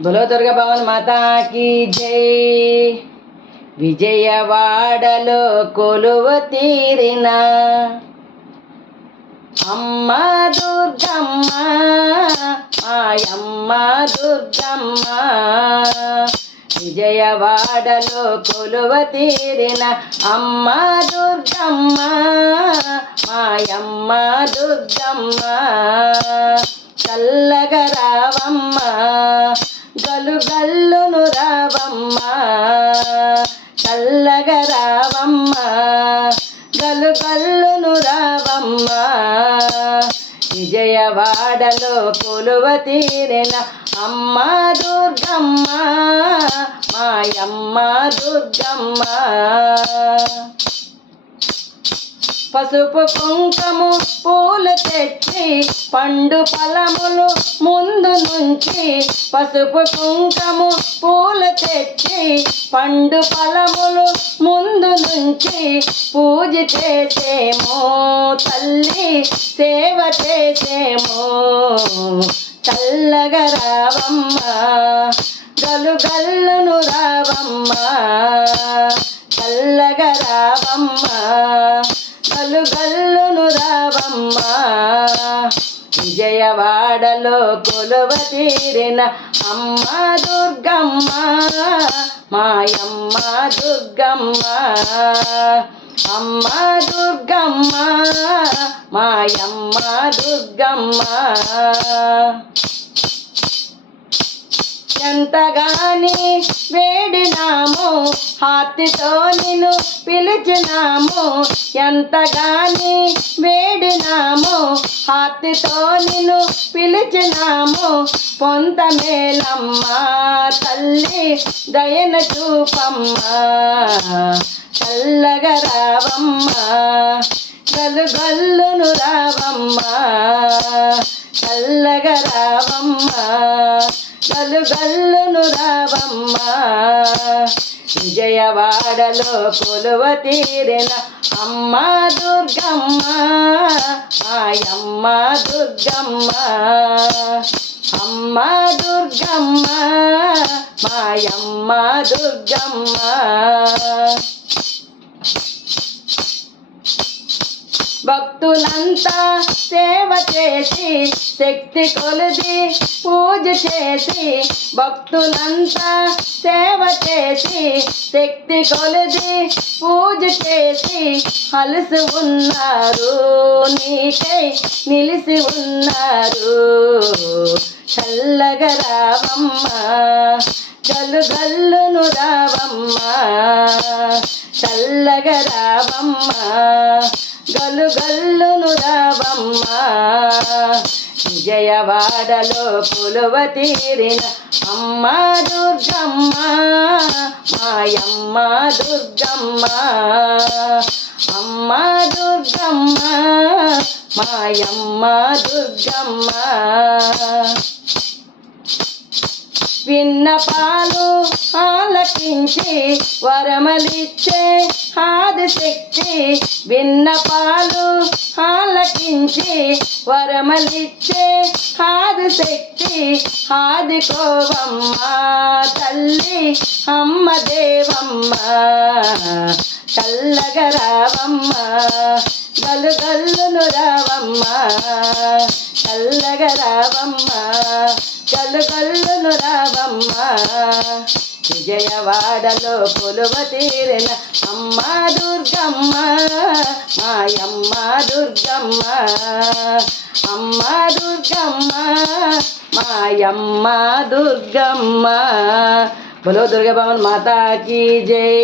బోలో దుర్గా భవన్ మాతా కీ జై. విజయవాడలో కొలువు తీరిన అమ్మ దుర్గమ్మ, మాయమ్మ దుర్గమ్మ. విజయవాడలో కొలువ తీరిన అమ్మ దుర్గమ్మ, మాయమ్మ దుర్గమ్మ. చల్లగా రావమ్మ, గలుగల్లును రావమ్మ. చల్లగా రావమ్మ, గలుగల్లును రావమ్మ. విజయవాడలో కొలువ తీరిన అమ్మ దుర్గమ్మ, మాయమ్మ దుర్గమ్మ. పసుపు కుంకము పూలు తెచ్చి పండు ఫలములు ముందు నుంచి. పసుపు కుంకము పూలు తెచ్చి పండు ఫలములు ముందు నుంచి. పూజ చేసేమో తల్లి, సేవ చేసేమో. చల్లగా రావమ్మ, గలుగల్లును రావమ్మ. చల్లగా రావమ్మ, గలుగల్లును రావమ్మ. విజయవాడలో కొలువ తీరిన అమ్మ దుర్గమ్మ, మాయమ్మ దుర్గమ్మ. అమ్మ దుర్గమ్మ, మాయమ్మ దుర్గమ్మ. ఎంతగాని వేడినాము, హాతితో నిన్ను పిలిచినాము. ఎంతగాని వేడినాము, హాతితో నిన్ను పిలిచినాము. పొంత మేలమ్మ తల్లి, దయన చూపమ్మ. చల్లగా రావమ్మ, గలుగల్లును రావమ్మ. చల్లగా రావమ్మ, గలుగల్లును రావమ్మ. విజయవాడలో కొలువ తీరిన అమ్మ దుర్గమ్మ, మాయమ్మ దుర్గమ్మ. అమ్మ దుర్గమ్మ, మాయమ్మ దుర్గమ్మ. భక్తులంతా సేవ చేసి శక్తి కొలిది పూజ చేసి. భక్తులంతా సేవ చేసి శక్తి కొలిది పూజ చేసి. అలసి ఉన్నారు, నీకై నిలిసి ఉన్నారు. చల్లగా రావమ్మ, గలుగల్లును రావమ్మ. చల్లగా రావమ్మ, గలుగల్లును రావమ్మ. విజయవాడలో కొలువ తీరిన అమ్మ దుర్గమ్మ, మాయమ్మ దుర్గమ్మ. అమ్మ దుర్గమ్మ, మాయమ్మ దుర్గమ్మ. విన్నపాలు ఆలకించి వరమలిచ్చే ఆదిశక్తి. విన్నపాలు ఆలకించి వరమలిచ్చే ఆదిశక్తి. ఆదికోవమ్మ తల్లి, అమ్మ దేవమ్మ. చల్లగా రావమ్మ, గలుగల్లును రావమ్మ. చల్లగా రావమ్మ, గలుగల్లును రావమ్మ. విజయవాడలో కొలువ తీరిన అమ్మ దుర్గమ్మ, మాయమ్మ దుర్గమ్మ. అమ్మ దుర్గమ్మ, మాయమ్మ దుర్గమ్మ. బోలో దుర్గా భవన్ మాతా కీ జై.